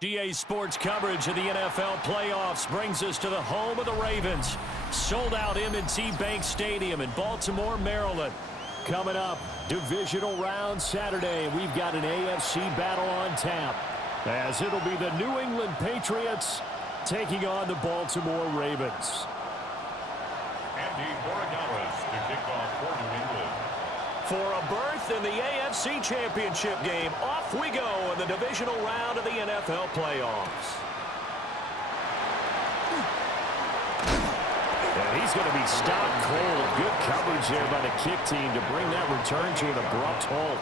GA Sports coverage of the NFL playoffs brings us to the home of the Ravens. Sold out M&T Bank Stadium in Baltimore, Maryland. Coming up, divisional round Saturday. We've got an AFC battle on tap, as it'll be the New England Patriots taking on the Baltimore Ravens. Andy Borregales to kick off for New England. For a berth in the AFC Championship game, off we go in the divisional round of the NFL playoffs. And he's going to be stopped cold. Good coverage there by the kick team to bring that return to an abrupt halt.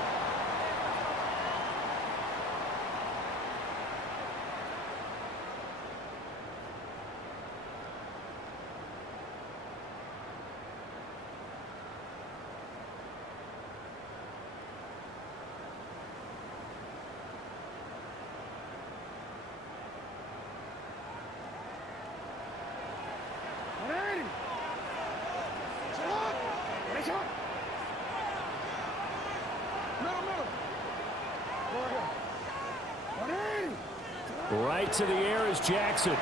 Right to the air is Jackson.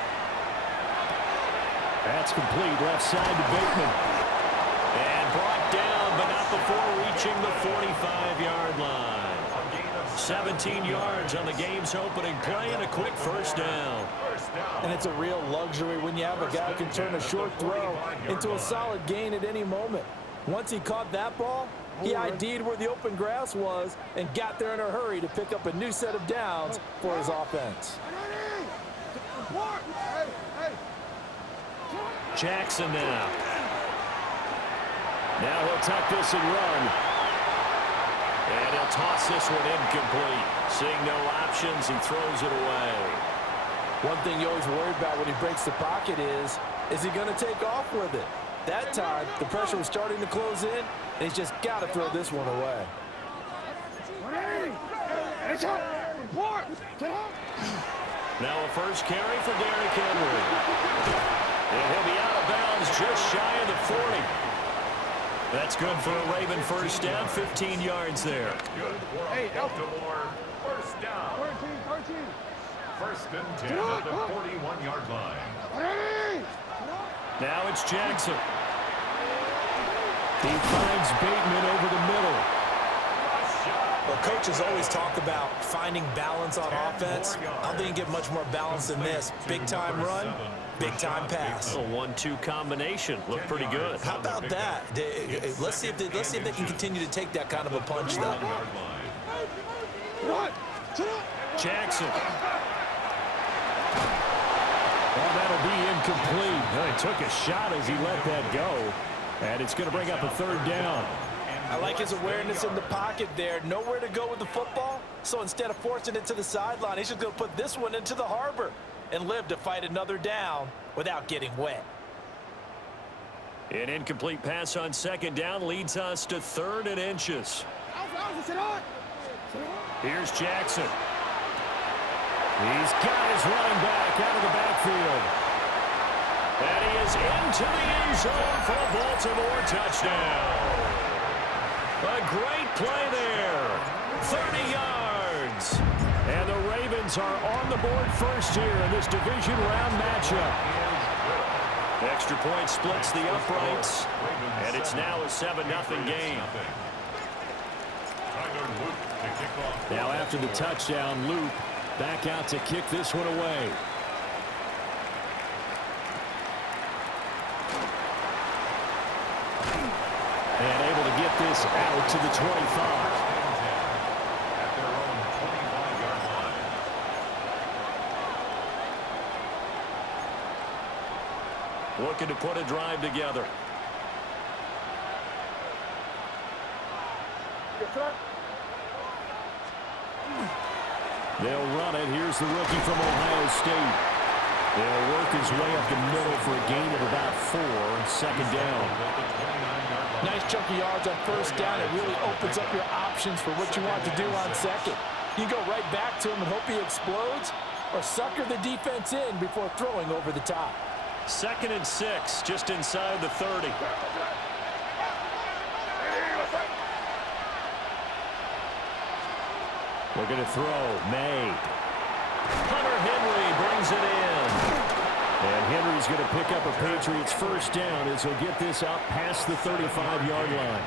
That's complete. Left side to Bateman. And brought down, but not before reaching the 45-yard line. 17 yards on the game's opening play and a quick first down. And it's a real luxury when you have a guy who can turn a short throw into a solid gain at any moment. Once he caught that ball, he ID'd where the open grass was and got there in a hurry to pick up a new set of downs for his offense. Jackson now. Now he'll tuck this and run. And he'll toss this one incomplete. Seeing no options, he throws it away. One thing you always worry about when he breaks the pocket is he going to take off with it? That time, the pressure was starting to close in, and he's just got to throw this one away. Now a first carry for Derrick Henry. And he'll be out of bounds just shy of the 40. That's good for a Raven first down, 15 yards there. Good for Baltimore. First down. 13. First and 10 at the 41-yard line. Now it's Jackson. He finds Bateman over the middle. Well, coaches always talk about finding balance on offense. I don't think you get much more balance than this. Big-time run, big-time pass. A 1-2 combination. Looked pretty good. How about that? Let's see if they can continue to take that kind of a punch, though. Jackson. Well, that'll be incomplete. He took a shot as he let that go. And it's going to bring up a third down. I like his awareness in the pocket there. Nowhere to go with the football. So instead of forcing it to the sideline, he's just going to put this one into the harbor and live to fight another down without getting wet. An incomplete pass on second down leads us to 3rd and inches. Here's Jackson. He's got his running back out of the backfield. And he is into the end zone for a Baltimore touchdown. A great play there. 30 yards. And the Ravens are on the board first here in this division round matchup. Extra point splits the uprights. And it's now a 7-0 game. Now after the touchdown, Loop back out to kick this one away. And able to get this out to the 25. At their own 25-yard line. Looking to put a drive together. They'll run it. Here's the rookie from Ohio State. They'll work his way up the middle for a gain of about 4. Second down. Nice chunk of yards on first down. It really opens up your options for what you want to do on second. You go right back to him and hope he explodes, or sucker the defense in before throwing over the top. 2nd and 6, just inside the 30. Looking to throw. May. Hunter Henry brings it in. And Henry's going to pick up a Patriots first down as he'll get this out past the 35-yard line.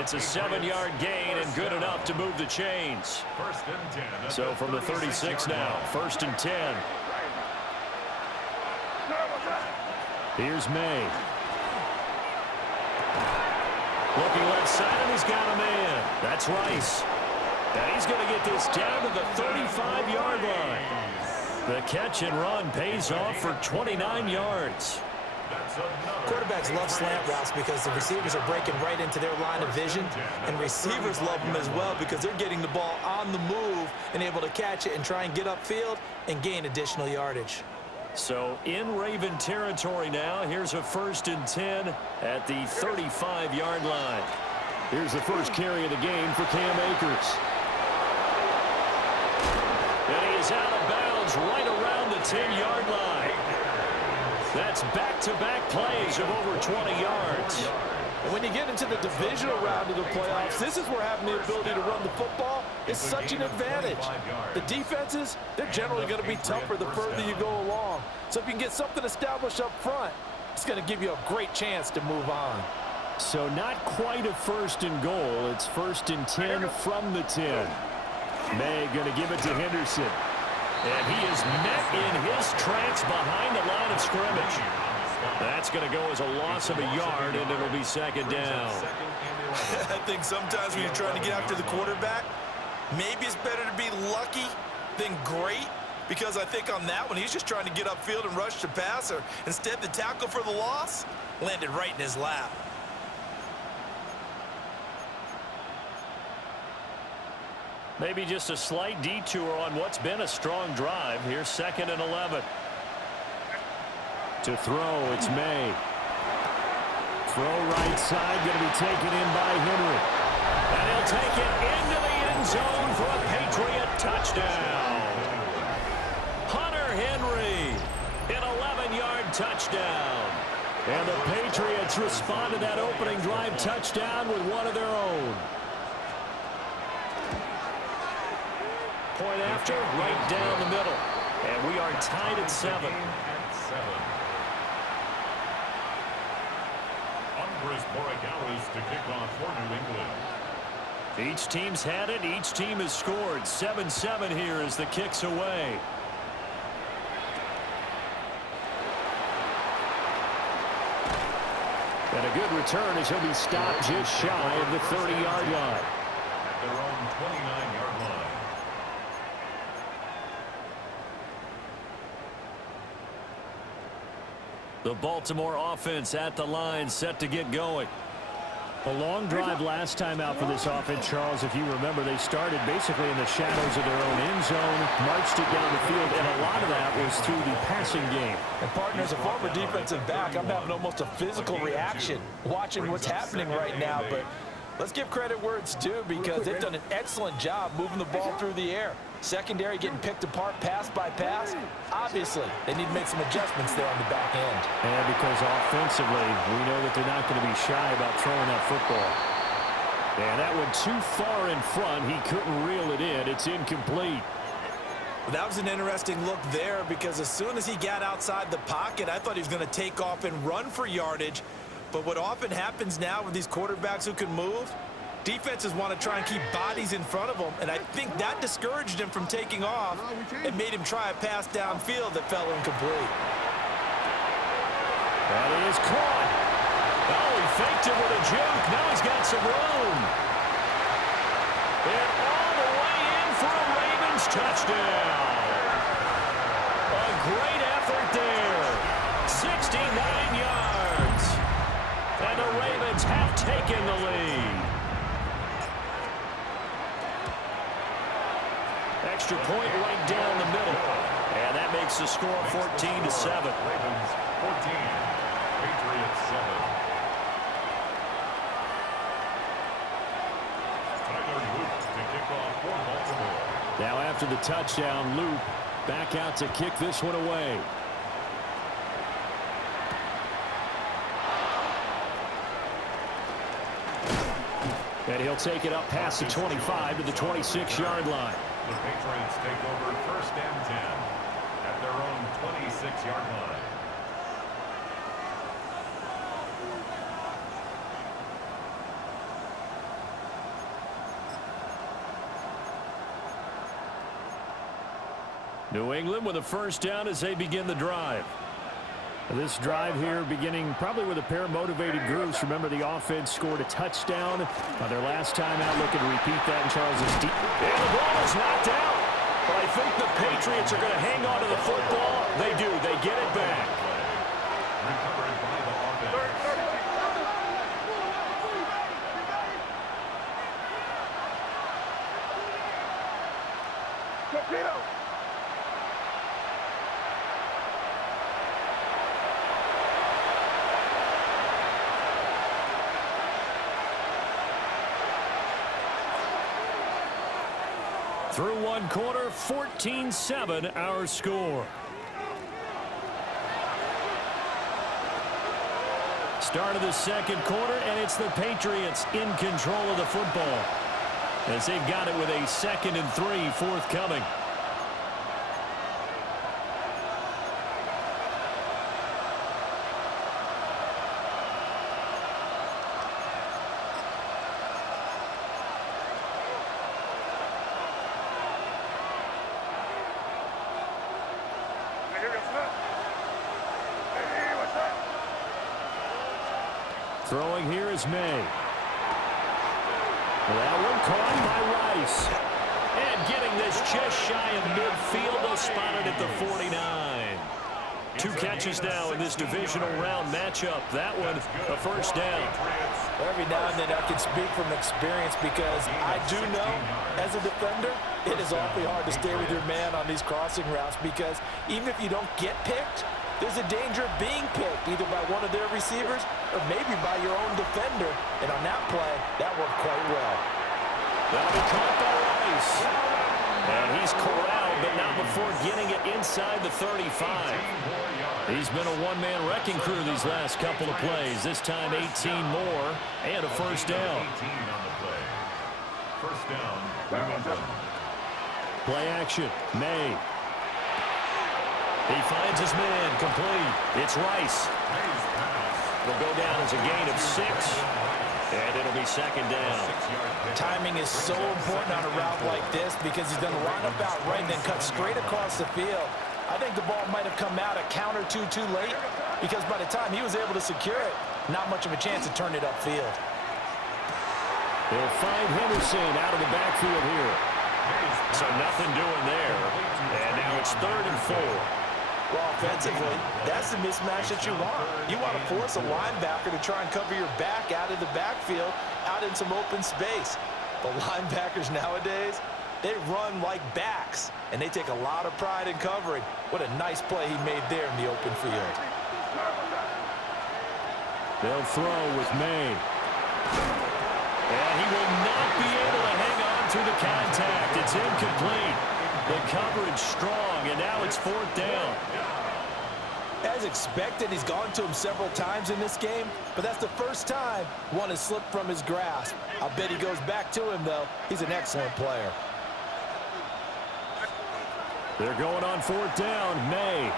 It's a 7-yard gain and good enough to move the chains. First and 10. So from the 36 now, first and 10. Here's May. Looking left side, and he's got a man. That's Rice. And he's going to get this down to the 35-yard line. The catch and run pays off for 29 yards. Quarterbacks love slant routes because the receivers are breaking right into their line of vision, and receivers love them as well because they're getting the ball on the move and able to catch it and try and get upfield and gain additional yardage. So in Raven territory now, here's a first and 10 at the 35-yard line. Here's the first carry of the game for Cam Akers. And he is out of bounds right around the 10-yard line. That's back-to-back plays of over 20 yards. And when you get into the divisional round of the playoffs, this is where having the ability to run the football is such an advantage. The defenses, they're generally going to be tougher the further you go along. So if you can get something established up front, it's going to give you a great chance to move on. So not quite a first and goal. It's first and 10 from the 10. May going to give it to Henderson. And he is met in his tracks behind the line of scrimmage. That's going to go as a loss of a yard, and it'll be second down. I think sometimes when you're trying to get after the quarterback, maybe it's better to be lucky than great, because I think on that one, he's just trying to get upfield and rush the passer. Instead, the tackle for the loss landed right in his lap. Maybe just a slight detour on what's been a strong drive. Here's second and 11. To throw, it's May. Throw right side, going to be taken in by Henry. And he'll take it into the end zone for a Patriot touchdown. Hunter Henry, an 11-yard touchdown. And the Patriots respond to that opening drive touchdown with one of their own. Point after, right down the middle. And we are tied at 7. Andres Borregales to kick off for New England. Each team's had it. Each team has scored. 7-7 here as the kick's away. And a good return as he'll be stopped just shy of the 30-yard line. At their own 29-yard line. The Baltimore offense at the line, set to get going. A long drive last time out for this offense, Charles. If you remember, they started basically in the shadows of their own end zone, marched it down the field, and a lot of that was through the passing game. And partner, as a former defensive back, I'm having almost a physical reaction watching what's happening right now. But let's give credit where it's due, because they've done an excellent job moving the ball through the air. Secondary getting picked apart pass by pass. Obviously, they need to make some adjustments there on the back end. And because offensively, we know that they're not going to be shy about throwing that football. And that one too far in front. He couldn't reel it in. It's incomplete. Well, that was an interesting look there, because as soon as he got outside the pocket, I thought he was going to take off and run for yardage. But what often happens now with these quarterbacks who can move, defenses want to try and keep bodies in front of them, and I think that discouraged him from taking off and made him try a pass downfield that fell incomplete. That is caught. Oh, he faked it with a juke. Now he's got some room. And all the way in for a Ravens touchdown. A great effort there. 69 yards. And the Ravens have taken the lead. Extra point right down the middle. And that makes the score 14-7. Ravens 14, Patriots 7. Tyler Luke to kick off for Baltimore. Now after the touchdown, Luke back out to kick this one away. And he'll take it up past the 25 to the 26-yard line. The Patriots take over 1st and 10 at their own 26-yard line. New England with a 1st down as they begin the drive. This drive here beginning probably with a pair of motivated groups. Remember, the offense scored a touchdown on their last time out. Looking to repeat that in Charles's deep. And the ball is knocked out. But I think the Patriots are going to hang on to the football. They do. They get it back. Recovered by the offense. Torpedo! Through one quarter, 14-7 our score. Start of the 2nd quarter, and it's the Patriots in control of the football as they've got it with a 2nd and 3 forthcoming. Throwing here is May. That one caught by Rice. And getting this just shy of midfield. They'll spot it at the 49. 2 catches now in this divisional round matchup. That one a 1st down. Every now and then I can speak from experience because I do know as a defender it is awfully hard to stay with your man on these crossing routes because even if you don't get picked, there's a danger of being picked either by one of their receivers or maybe by your own defender. And on that play, that worked quite well. That'll be caught by Rice. And he's corralled, but not before getting it inside the 35. He's been a one-man wrecking crew these last couple of plays. This time 18 more and a 1st down. 18 on the play. 1st down, New England. Play action, May. He finds his man, complete. It's Rice. Will go down as a gain of 6, and it'll be 2nd down. Timing is so important on a route like this because he's going to line up out right and then cut straight across the field. I think the ball might have come out a count or two too late because by the time he was able to secure it, not much of a chance to turn it upfield. They'll find Henderson out of the backfield here. So nothing doing there. And now it's 3rd and 4. Well, offensively, that's the mismatch that you want. You want to force a linebacker to try and cover your back out of the backfield, out in some open space. The linebackers nowadays, they run like backs, and they take a lot of pride in covering. What a nice play he made there in the open field. They'll throw with May. And he will not be able to hang on to the contact. It's incomplete. The coverage strong, and now it's 4th down. As expected, he's gone to him several times in this game, but that's the first time one has slipped from his grasp. I'll bet he goes back to him, though. He's an excellent player. They're going on 4th down. May.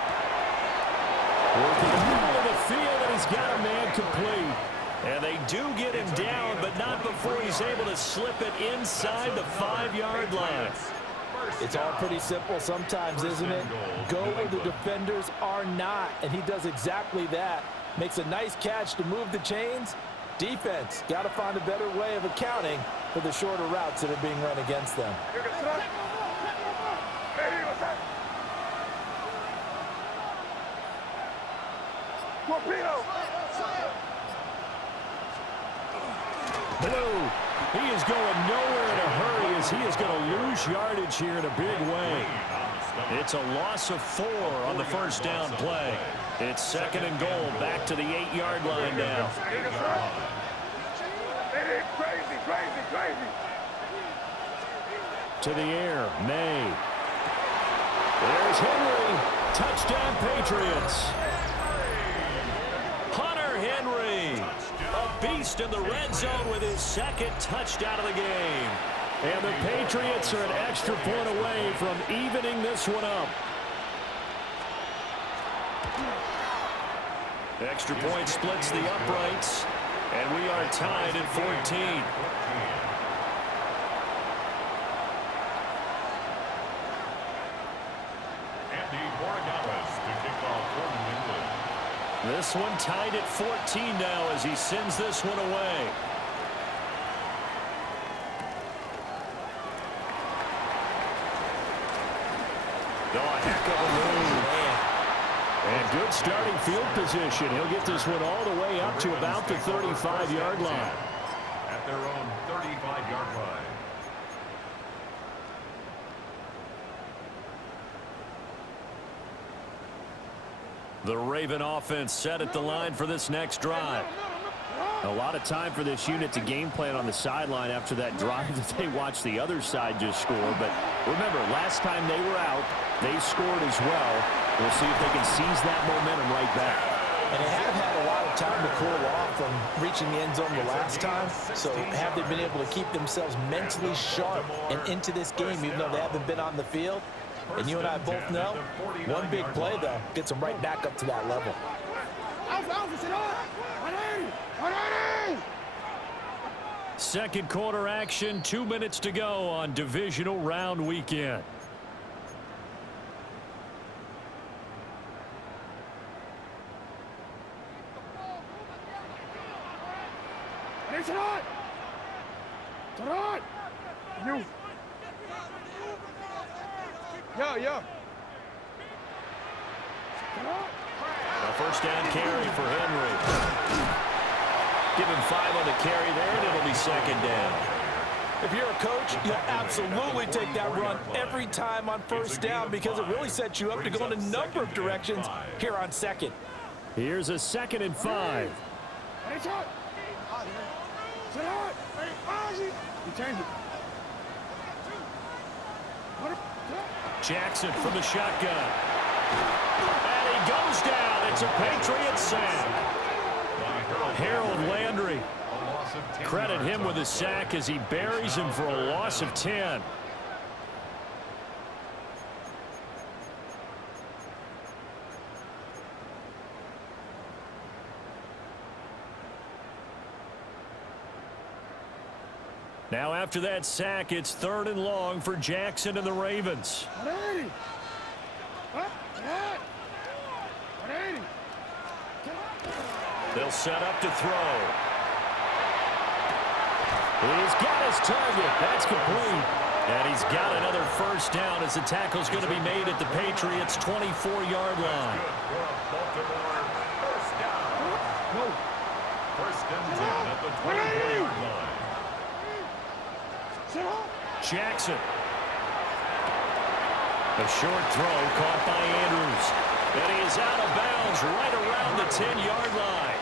Working the middle of the field, and he's got a man complete. And they do get him down, but not before he's able to slip it inside the 5-yard line. It's all pretty simple sometimes, isn't it? Go where the defenders are not, and he does exactly that. Makes a nice catch to move the chains. Defense, got to find a better way of accounting for the shorter routes that are being run against them. Torpedo! Blue. He is going nowhere in a hurry as he is going to lose yardage here in a big way. It's a loss of 4 on the 1st down play. It's 2nd and goal, back to the 8-yard line now. Crazy. To the air, May. There's Henry. Touchdown, Patriots. Hunter Henry. A beast in the red zone with his 2nd touchdown of the game. And the Patriots are an extra point away from evening this one up. Extra point splits the uprights, and we are tied at 14. This one tied at 14 now as he sends this one away. Oh, a heck of a move. And good starting field position. He'll get this one all the way up to about the 35-yard line. At their own 35-yard line. The Raven offense set at the line for this next drive. A lot of time for this unit to game plan on the sideline after that drive that they watched the other side just score. But remember, last time they were out, they scored as well. We'll see if they can seize that momentum right back. And they have had a lot of time to cool off from reaching the end zone the last time. So have they been able to keep themselves mentally sharp and into this game, even though they haven't been on the field? And you and I both know, one big play, though, gets them right back up to that level. Second quarter action, 2 minutes to go on divisional round weekend. You. Yeah. A first down carry for Henry. Give him 5 on the carry there, and it'll be second down. If you're a coach, you'll absolutely take that run every time on first down because it really sets you up to go in a number of directions here on second. Here's a 2nd and 5. Jackson from the shotgun. And he goes down. It's a Patriots sack. Harold Landry. Credit him with a sack as he buries him for a loss of 10. Now after that sack, it's 3rd and long for Jackson and the Ravens. They'll set up to throw. He's got his target. That's complete. And he's got another first down as the tackle's going to be made at the Patriots' 24-yard line. First and 10 at the 24-yard line. Jackson. A short throw caught by Andrews. And he is out of bounds right around the 10-yard line.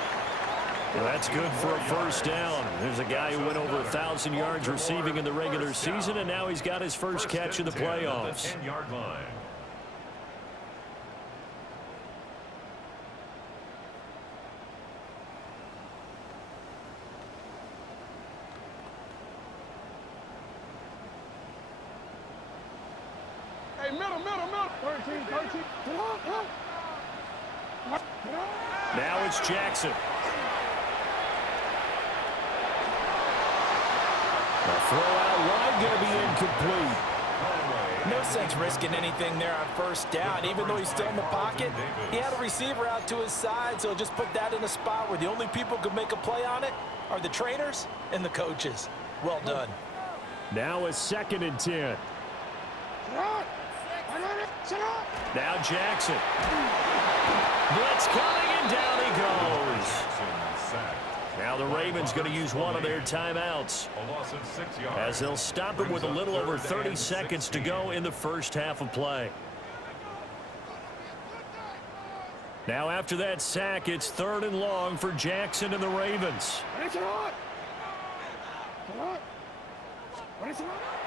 Well, that's good for a first down. There's a guy who went over 1,000 yards receiving in the regular season, and now he's got his first catch in the playoffs. 10-yard line. Hey, middle. 13. Now it's Jackson. The throw out wide going to be incomplete. No sense risking anything there on first down. Even though he's still in the pocket, he had a receiver out to his side, so just put that in a spot where the only people who could make a play on it are the trainers and the coaches. Well done. Now a 2nd and 10. Now Jackson. Blitz coming, and down he goes. Now the Ravens going to use one of their timeouts as they'll stop him with a little over 30 seconds to go in the first half of play. Now after that sack, it's 3rd and long for Jackson and the Ravens.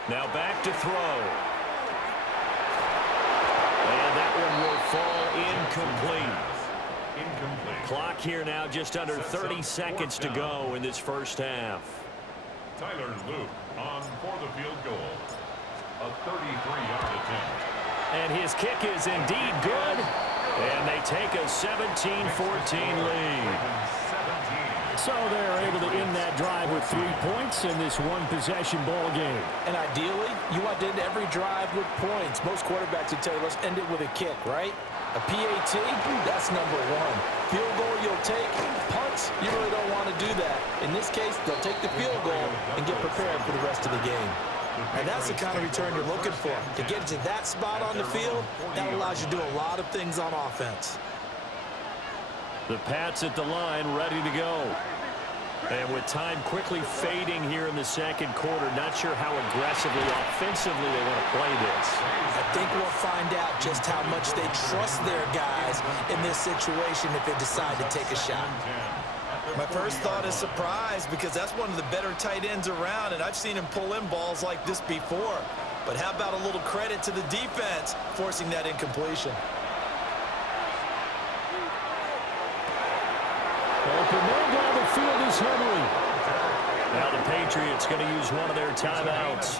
Now back to throw. And that one will fall incomplete. Clock here now just under 30 seconds to go in this first half. Tyler Luke on for the field goal. A 33-yard attempt. And his kick is indeed good. And they take a 17-14 lead. So they're able to end that drive with 3 points in this one-possession ball game. And ideally, you want to end every drive with points. Most quarterbacks would tell you, let's end it with a kick, right? A PAT, that's number one. Field goal you'll take. Punts, you really don't want to do that. In this case, they'll take the field goal and get prepared for the rest of the game. And that's the kind of return you're looking for. To get to that spot on the field, that allows you to do a lot of things on offense. The Pats at the line, ready to go. And with time quickly fading here in the second quarter, not sure how aggressively, offensively they want to play this. I think we'll find out just how much they trust their guys in this situation if they decide to take a shot. My first thought is surprise, because that's one of the better tight ends around, and I've seen him pull in balls like this before. But how about a little credit to the defense forcing that incompletion? Open man down the field is Henry. Now the Patriots going to use one of their timeouts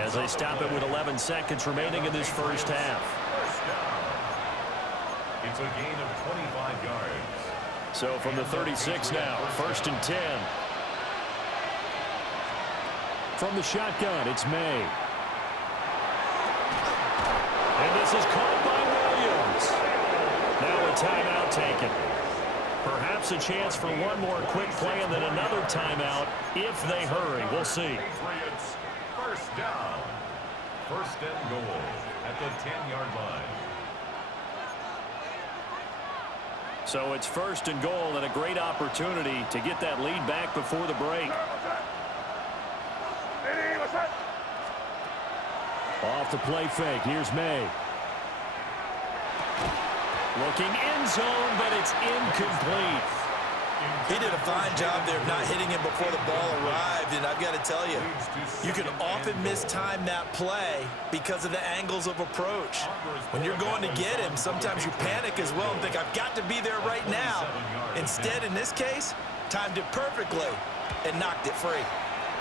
as they stop it with 11 seconds remaining in this first half. It's a gain of 25 yards. So from the 36 now, 1st and 10. From the shotgun, it's May. And this is caught by Williams. Now a timeout taken. Perhaps a chance for one more quick play and then another timeout if they hurry. We'll see. Patriots, first down. 1st and goal at the 10-yard line. So it's 1st and goal and a great opportunity to get that lead back before the break. Off the play fake. Here's May. Looking end zone, but it's incomplete. He did a fine job there of not hitting him before the ball arrived, and I've got to tell you, you can often mistime that play because of the angles of approach. When you're going to get him, sometimes you panic as well and think, I've got to be there right now. Instead, in this case, timed it perfectly and knocked it free.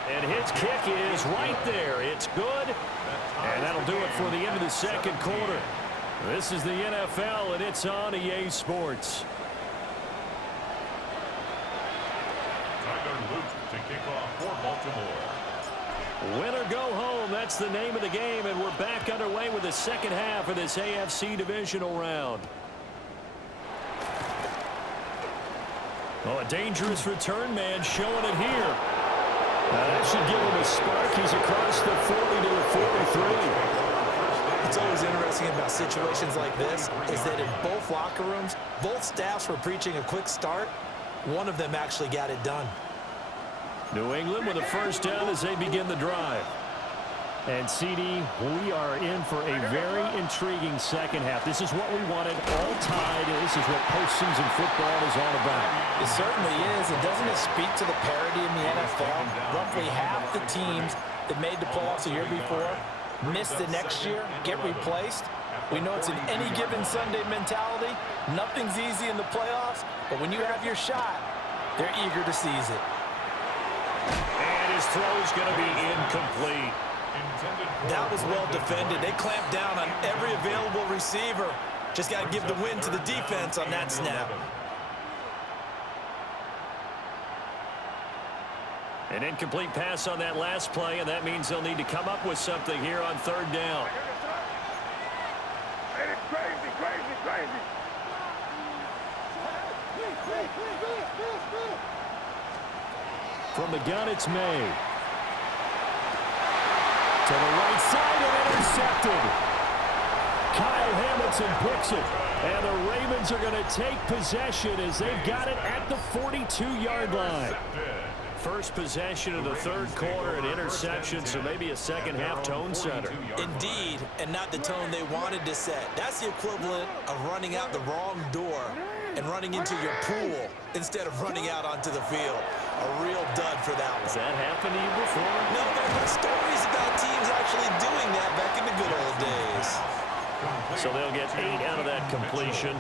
And his kick is right there. It's good, and that'll do it for the end of the second quarter. This is the NFL, and it's on EA Sports. Tyler Luke to kick off for Baltimore. Win or go home, that's the name of the game, and we're back underway with the second half of this AFC Divisional round. Oh, a dangerous return man showing it here. That should give him a spark. He's across the 40 to the 43. What's always interesting about situations like this is that in both locker rooms, both staffs were preaching a quick start. One of them actually got it done. New England with a first down as they begin the drive. And CD, we are in for a very intriguing second half. This is what we wanted, all tied. This is what postseason football is all about. It certainly is. And doesn't it speak to the parity in the NFL? Roughly half the teams that made the playoffs the year before miss the next year, get replaced. We know it's an any given Sunday mentality. Nothing's easy in the playoffs, but when you have your shot, they're eager to seize it. And his throw's going to be incomplete. That was well defended. They clamped down on every available receiver. Just got to give the win to the defense on that snap. An incomplete pass on that last play, and that means they'll need to come up with something here on 3rd down. From the gun, it's May. To the right side and intercepted. Kyle Hamilton picks it. And the Ravens are going to take possession as they've got it at the 42-yard line. First possession of the 3rd quarter, an interception, so maybe a second-half tone setter. Indeed, and not the tone they wanted to set. That's the equivalent of running out the wrong door and running into your pool instead of running out onto the field. A real dud for that one. Has that happened to you before? No, there are stories about teams actually doing that back in the good old days. So they'll get 8 out of that completion.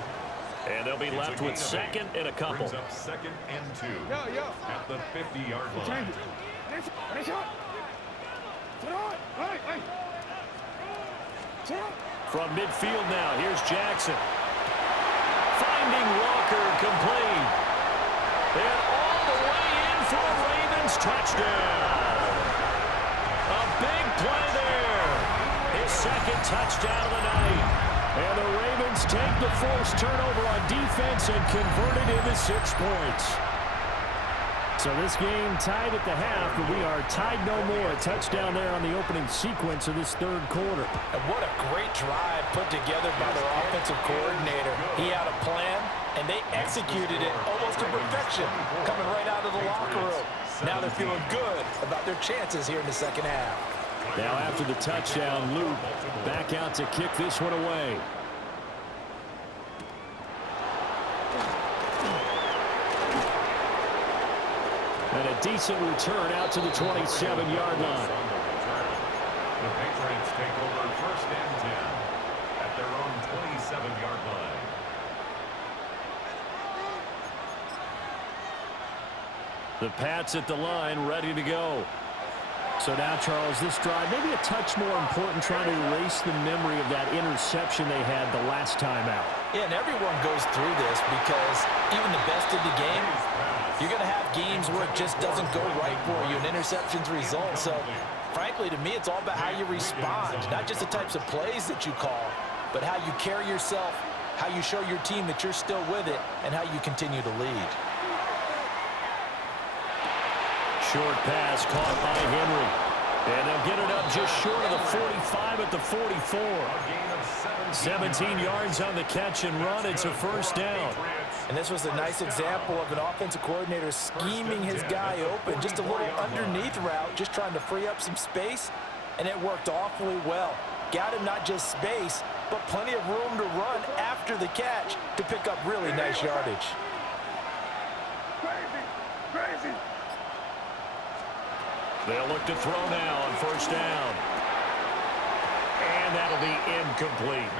And they'll be left with 2nd and a couple. Brings up 2nd and 2 at the 50-yard line. From midfield now, here's Jackson. Finding Walker complete. And all the way in for a Ravens touchdown. A big play there. His second touchdown of the night. And the Ravens take the forced turnover on defense and convert it into 6 points. So this game tied at the half, but we are tied no more. A touchdown there on the opening sequence of this third quarter. And what a great drive put together by their offensive coordinator. He had a plan, and they executed it almost to perfection, coming right out of the locker room. Now they're feeling good about their chances here in the second half. Now after the touchdown, Luke back out to kick this one away. And a decent return out to the 27-yard line. The Patriots take over first and 10 at their own 27-yard line. The Pats at the line, ready to go. So now, Charles, this drive maybe a touch more important, trying to erase the memory of that interception they had the last time out. Yeah, and everyone goes through this because even the best of the game, you're going to have games where it just doesn't go right for you, and interceptions result. So, frankly, to me, it's all about how you respond, not just the types of plays that you call, but how you carry yourself, how you show your team that you're still with it, and how you continue to lead. Short pass caught by Henry. And they'll get it up just short of the 45 at the 44. 17 yards on the catch and run. It's a first down. And this was a nice example of an offensive coordinator scheming his guy open. Just a little underneath route, just trying to free up some space, and it worked awfully well. Got him not just space, but plenty of room to run after the catch to pick up really nice yardage. Crazy. They'll look to throw now on first down. And that'll be incomplete.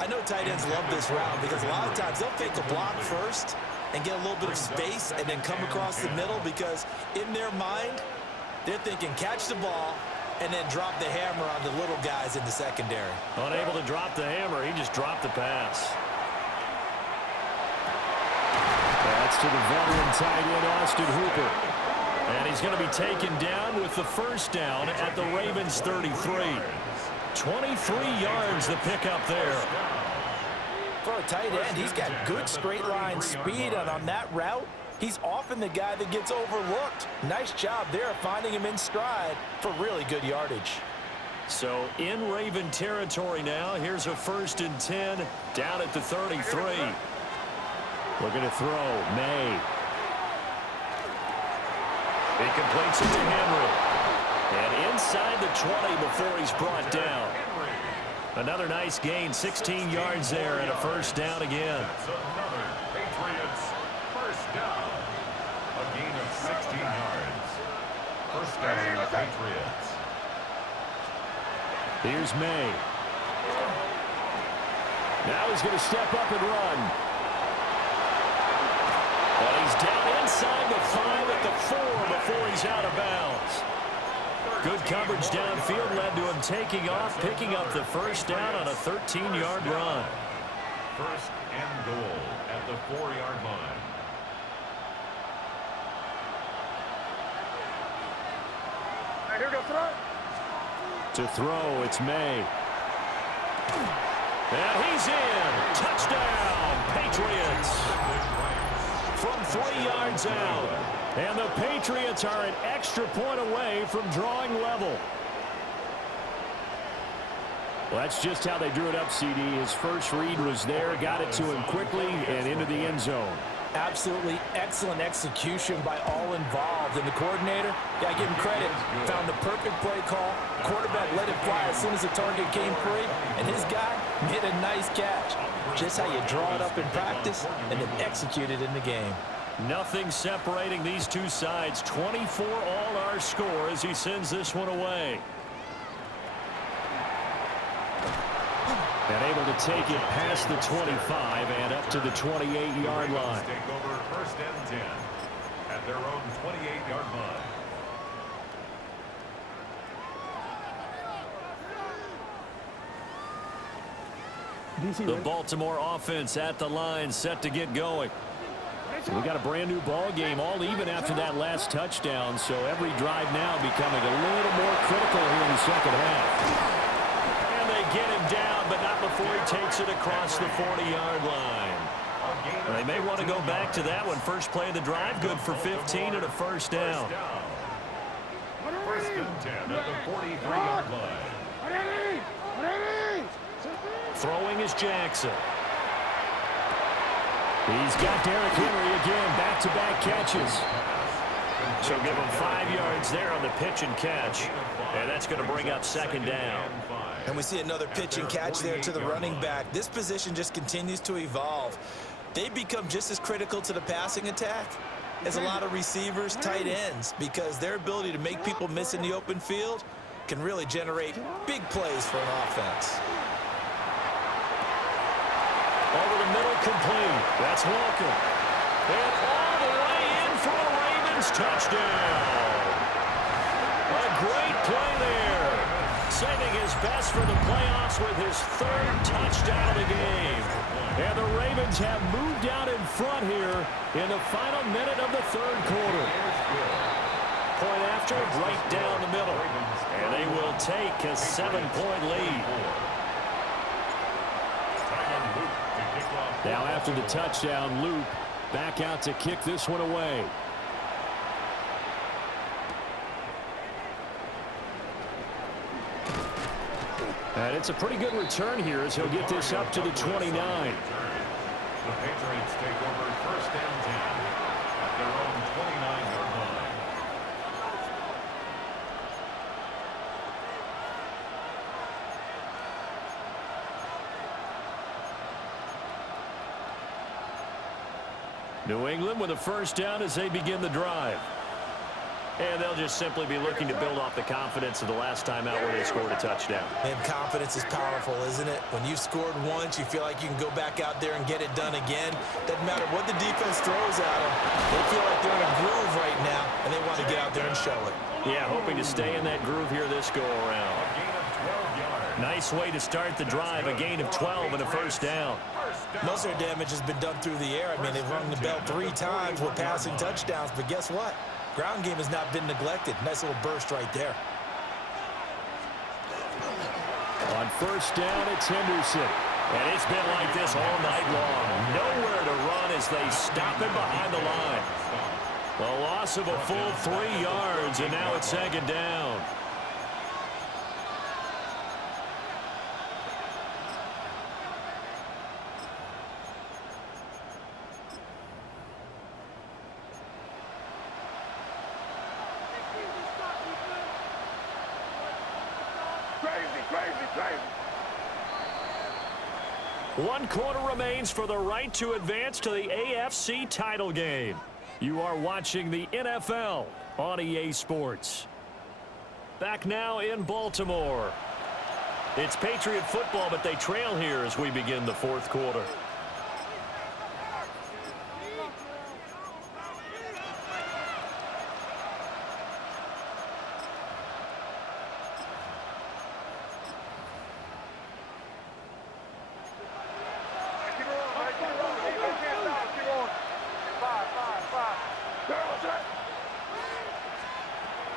I know tight ends love this route because a lot of times they'll fake a block first and get a little bit of space and then come across the middle because in their mind, they're thinking catch the ball and then drop the hammer on the little guys in the secondary. Unable to drop the hammer, he just dropped the pass. That's to the veteran tight end, Austin Hooper. And he's going to be taken down with the first down at the Ravens 33. 23 yards the pickup there. For a tight end, he's got good straight line speed, and on that route, he's often the guy that gets overlooked. Nice job there finding him in stride for really good yardage. So in Raven territory now, here's a 1st and 10 down at the 33. Looking to throw, May. He completes it to Henry. And inside the 20 before he's brought down. Another nice gain, 16 yards there, and a first down again. That's another Patriots first down. A gain of 16 yards. First down, the Patriots. Here's May. Now he's going to step up and run. And he's down inside the 5 at the 4 before he's out of bounds. Good coverage downfield led to him taking off, picking up the first down on a 13-yard run. First and goal at the 4-yard line. Here we go, throw. To throw, it's May. And he's in. Touchdown, Patriots. From 3 yards out. And the Patriots are an extra point away from drawing level. Well, that's just how they drew it up, CD. His first read was there, got it to him quickly, and into the end zone. Absolutely excellent execution by all involved. And the coordinator, yeah, give him credit, found the perfect play call. Quarterback let it fly as soon as the target came free, and his guy made a nice catch. Just how you draw it up in practice and then execute it in the game. Nothing separating these two sides. 24 all our score as he sends this one away. And able to take it past the 25 and up to the 28-yard line. Take over first and 10 at their own 28-yard line. The Baltimore offense at the line, set to get going. We got a brand new ball game, all even after that last touchdown, so every drive now becoming a little more critical here in the second half. And they get him down, but not before he takes it across the 40-yard line. They may want to go back to that one. First play of the drive, good for 15 and a first down. First and 10 at the 43-yard line. Throwing is Jackson. He's got Derrick Henry again, back-to-back catches. So give him 5 yards there on the pitch and catch. And that's going to bring up second down. And we see another pitch and catch there to the running back. This position just continues to evolve. They become just as critical to the passing attack as a lot of receivers, tight ends, because their ability to make people miss in the open field can really generate big plays for an offense. Over the middle, complete. That's Walker. And all the way in for a Ravens touchdown. A great play there. Saving his best for the playoffs with his third touchdown of the game. And the Ravens have moved out in front here in the final minute of the third quarter. Point after, right down the middle. And they will take a 7-point lead. Now after the touchdown, Luke back out to kick this one away. And it's a pretty good return here as he'll get this up to the 29. The Patriots take over first down 10 at their own 29-yard line. New England with a first down as they begin the drive. And they'll just simply be looking to build off the confidence of the last time out where they scored a touchdown. And confidence is powerful, isn't it? When you've scored once, you feel like you can go back out there and get it done again. Doesn't matter what the defense throws at them. They feel like they're in a groove right now, and they want to get out there and show it. Yeah, hoping to stay in that groove here this go-around. Nice way to start the drive, a gain of 12 and a first down. Most of their damage has been done through the air. I mean, they've rung the bell 3 times with passing touchdowns, but guess what? Ground game has not been neglected. Nice little burst right there. On first down, it's Henderson. And it's been like this all night long. Nowhere to run as they stop him behind the line. A loss of a full 3 yards, and now it's second down. Crazy. 1 quarter remains for the right to advance to the AFC title game. You are watching the NFL on EA Sports. Back now in Baltimore. It's Patriot football, but they trail here as we begin the fourth quarter.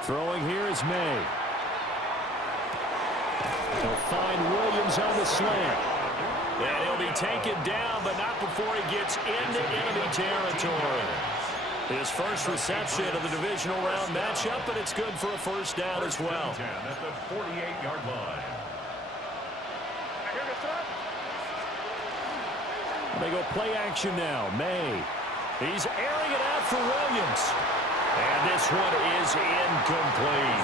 Throwing here is May. He'll find Williams on the slant. And he'll be taken down, but not before he gets into enemy territory. His first reception of the divisional round matchup, but it's good for a first down as well. At the 48-yard line. They go play action now. May. He's airing it out for Williams. And this one is incomplete.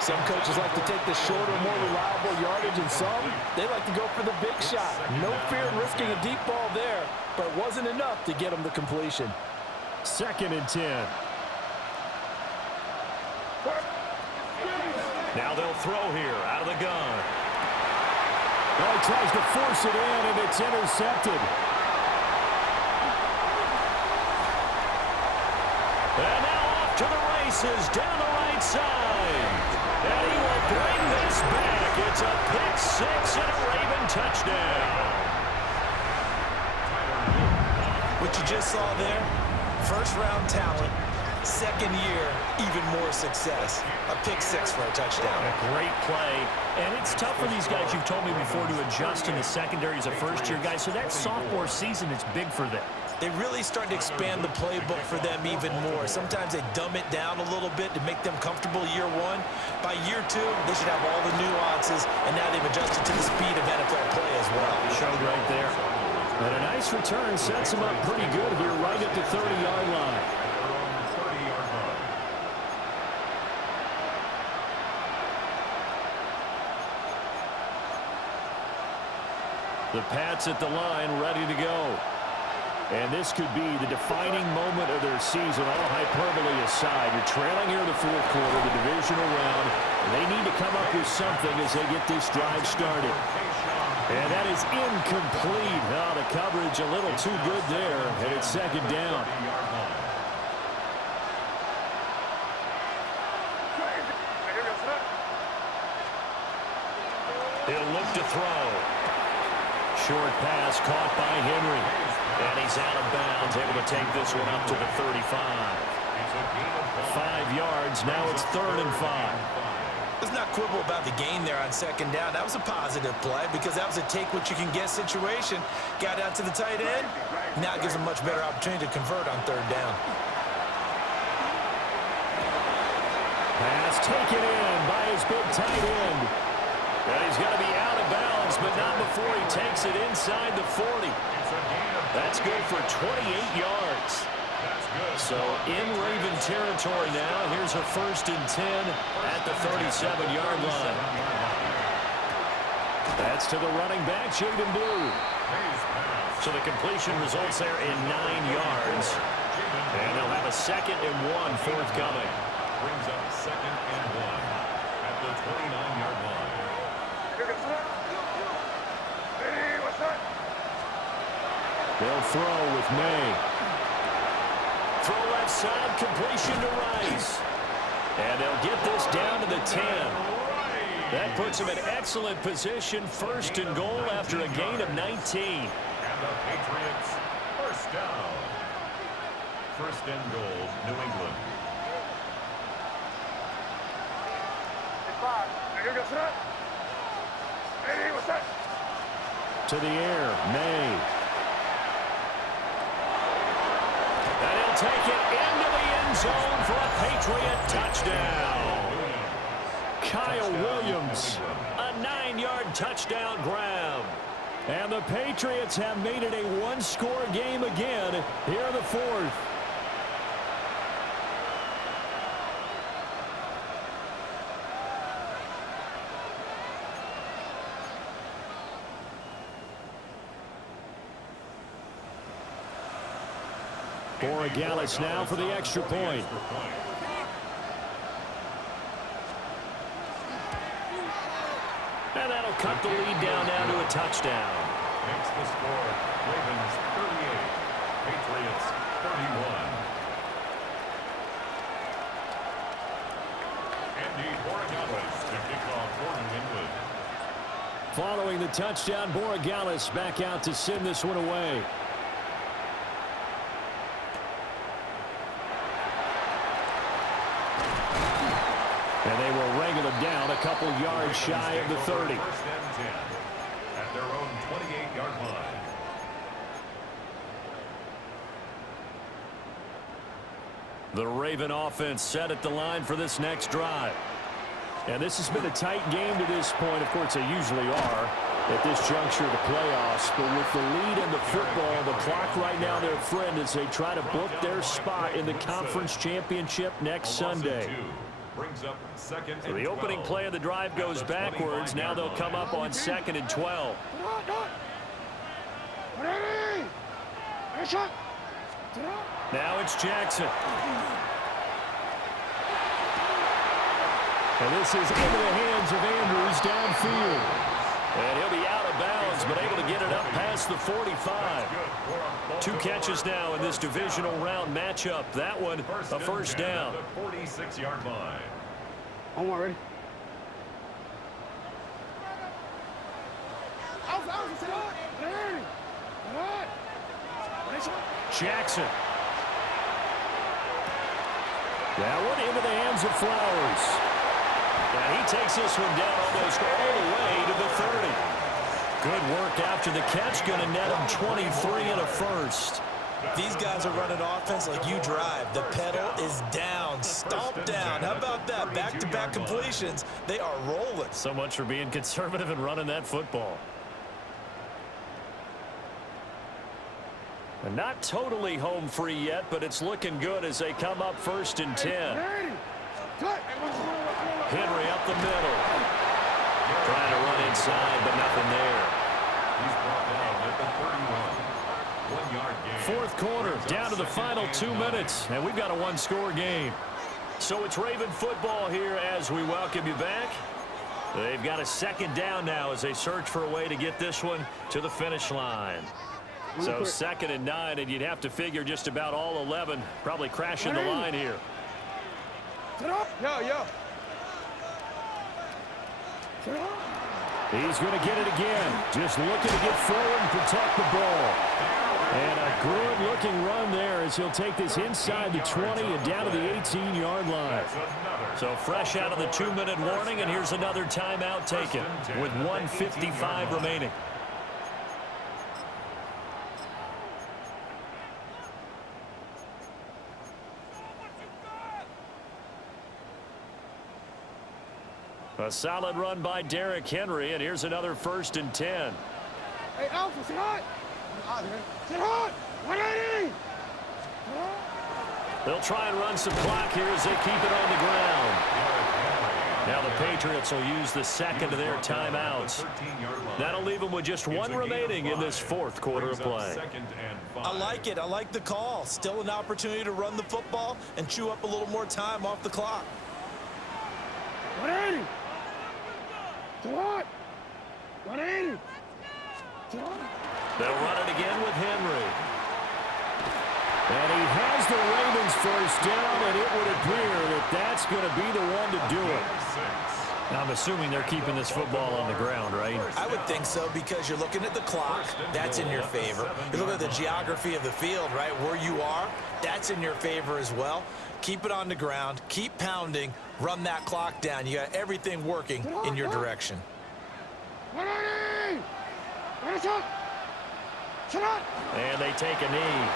Some coaches like to take the shorter, more reliable yardage, and some, they like to go for the big shot. No fear in risking a deep ball there, but it wasn't enough to get him the completion. 2nd and 10. Now they'll throw here out of the gun. Well, he tries to force it in, and it's intercepted. And now off to the races down the right side. And he will bring this back. It's a pick six and a Raven touchdown. What you just saw there, first-round talent, second year, even more success. A pick six for a touchdown. A great play. And it's tough for these guys, you've told me before, to adjust in the secondary as a first-year guy. So that sophomore season is big for them. They really start to expand the playbook for them even more. Sometimes they dumb it down a little bit to make them comfortable year one. By year two, they should have all the nuances, and now they've adjusted to the speed of NFL play as well. Showed right there. And a nice return sets him up pretty good here right at the 30-yard line. The Pats at the line, ready to go. And this could be the defining moment of their season, all hyperbole aside. You're trailing here in the fourth quarter, the divisional round. And they need to come up with something as they get this drive started. And that is incomplete. Oh, the coverage a little too good there, and it's second down. He'll look to throw. Short pass caught by Henry. And he's out of bounds, able to take this one up to the 35. 5 yards, now it's 3rd and 5. Let's not quibble about the gain there on second down. That was a positive play because that was a take-what-you-can-get situation. Got out to the tight end. Now it gives them a much better opportunity to convert on 3rd down. Pass taken in by his big tight end. And he's going to be out of bounds, but not before he takes it inside the 40. That's good for 28 yards. So in Raven territory now. Here's a 1st and 10 at the 37-yard line. That's to the running back, Jaden Blue. So the completion results there in 9 yards. And they'll have a 2nd and 1 forthcoming. Brings up 2nd and 1 at the 29-yard line. They'll throw with May. Throw left side, completion to Rice. And they'll get this down to the 10. That puts them in excellent position, 1st and goal after a gain of 19. And the Patriots, 1st down. 1st and goal, New England. To the air, May. And he'll take it into the end zone for a Patriot touchdown. Kyle Williams, a 9-yard touchdown grab. And the Patriots have made it a one-score game again here in the 4th. Borregales now for the extra point. And that'll cut the lead down now to a touchdown. Makes the score Ravens 38, Patriots 31. Andy Borregales to kick off for New England. Following the touchdown, Borregales back out to send this one away. And they will wrangle him down a couple yards shy of the 30. 1st and 10 at their own 28-yard line. The Raven offense set at the line for this next drive. And this has been a tight game to this point. Of course, they usually are at this juncture of the playoffs. But with the lead in the football, the clock right now their friend as they try to book their spot in the conference championship next Sunday. Brings up 2nd and So the opening 12. play of the drive goes backwards. Now they'll come up on 2nd and 12. Now it's Jackson. And this is into the hands of Andrews downfield. And he'll be out of bounds, but able to get it up past the 45. 2 catches now in this divisional round matchup. That one, a 1st down. 46-yard line. Omar, ready? Jackson. That one into the hands of Flowers. And he takes this one down almost all the way to the 30. Good work after the catch. Going to net him 23 and a first. These guys are running offense like you drive. The pedal is down, stomp down. How about that? Back-to-back completions. They are rolling. So much for being conservative and running that football. And not totally home free yet, but it's looking good as they come up 1st and 10. Henry up the middle. Trying to run inside, but nothing there. He's brought down at the 31. 1 yard gain. Fourth quarter, down to the final 2 minutes, and we've got a one-score game. So it's Raven football here as we welcome you back. They've got a second down now as they search for a way to get this one to the finish line. So 2nd and 9, and you'd have to figure just about all 11 probably crashing the line here. He's going to get it again. Just looking to get forward and protect the ball. And a good-looking run there as he'll take this inside the 20 and down to the 18-yard line. So fresh out of the 2-minute warning, and here's another timeout taken with 1:55 remaining. A solid run by Derrick Henry, and here's another 1st and 10. Hey, Alpha, sit hot! Sit hot! 180! They'll try and run some clock here as they keep it on the ground. Now the Patriots will use the second of their timeouts. That'll leave them with just one remaining in this fourth quarter of play. I like it. I like the call. Still an opportunity to run the football and chew up a little more time off the clock. 180! Sit hot! 180! They'll run it again with Henry. And he has the Ravens first down, and it would appear that that's going to be the one to do it. Now, I'm assuming they're keeping this football on the ground, right? I would think so, because you're looking at the clock. That's in your favor. You look at the geography of the field, right, where you are. That's in your favor as well. Keep it on the ground. Keep pounding. Run that clock down. You got everything working in your direction. 180! And they take a knee.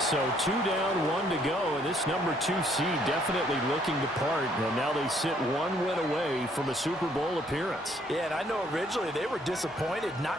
So 2 down, 1 to go, and this number 2 seed definitely looking to part, and now they sit 1 win away from a Super Bowl appearance. Yeah, and I know originally they were disappointed not